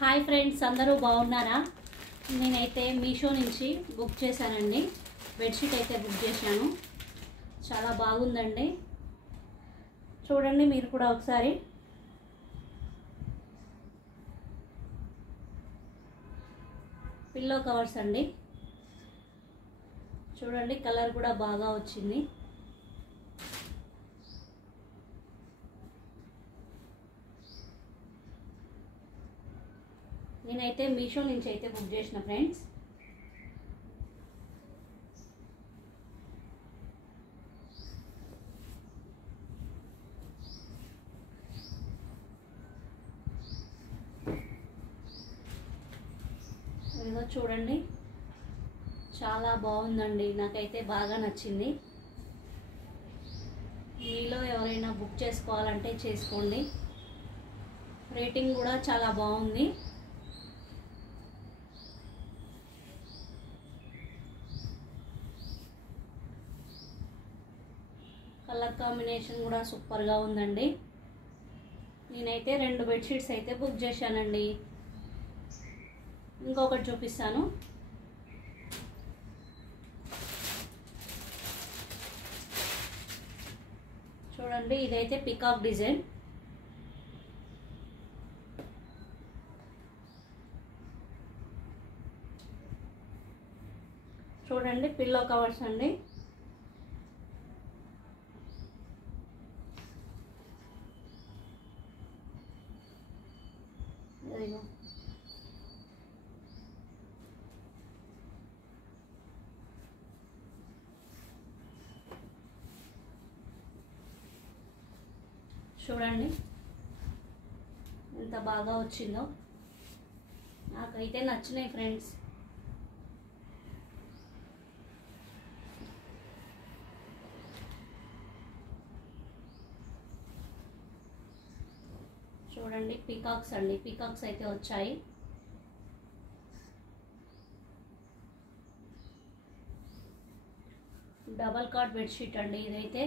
Hi friends, అందరూ బాగున్నారా? నేనైతే మీషో నుంచి బుక్ చేశానండి. బెడ్షీట్ అయితే బుక్ చేశాను. చాలా బాగుందండి. చూడండి మీరు కూడా ఒకసారి. పిల్లో కవర్స్ అండి. చూడండి, కలర్ కూడా బాగా వచ్చింది. నేనైతే మీషో నుంచి అయితే బుక్ చేసిన ఫ్రెండ్స్. ఏదో చూడండి, చాలా బాగుందండి. నాకైతే బాగా నచ్చింది. మీలో ఎవరైనా బుక్ చేసుకోవాలంటే చేసుకోండి. రేటింగ్ కూడా చాలా బాగుంది. కలర్ కాంబినేషన్ కూడా సూపర్గా ఉందండి. నేనైతే 2 బెడ్షీట్స్ అయితే బుక్ చేశానండి. ఇంకొకటి చూపిస్తాను. చూడండి, ఇదైతే పికాక్ డిజైన్. చూడండి, పిల్లో కవర్స్ అండి. చూడండి ఎంత బాగా వచ్చిందో. నాకైతే నచ్చినాయి ఫ్రెండ్స్. చూడండి, పీకాక్స్ అండి. పీకాక్స్ అయితే వచ్చాయి. డబల్ కాట్ బెడ్షీట్ అండి. ఇదైతే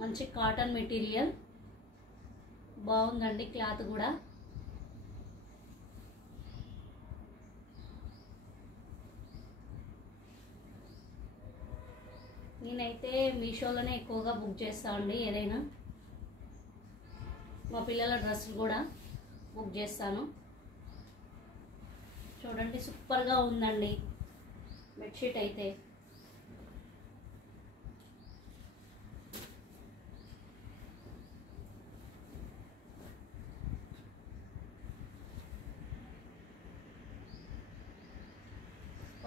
మంచి కాటన్ మెటీరియల్, బాగుందండి. క్లాత్ కూడా నేనైతే మీషోలోనే ఎక్కువగా బుక్ చేస్తా అండి. ఏదైనా మా పిల్లల డ్రెస్సులు కూడా బుక్ చేస్తాను. చూడండి, సూపర్గా ఉందండి బెడ్షీట్ అయితే.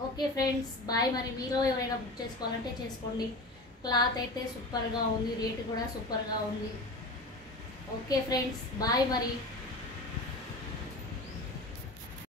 Okay friends, bye. మరి మీలో ఎవరైనా బుక్ చేసుకోవాలంటే చేసుకోండి. క్లాత్ అయితే సూపర్గా ఉంది. రేటు కూడా సూపర్గా ఉంది. ఓకే ఫ్రెండ్స్, బాయ్ మరి.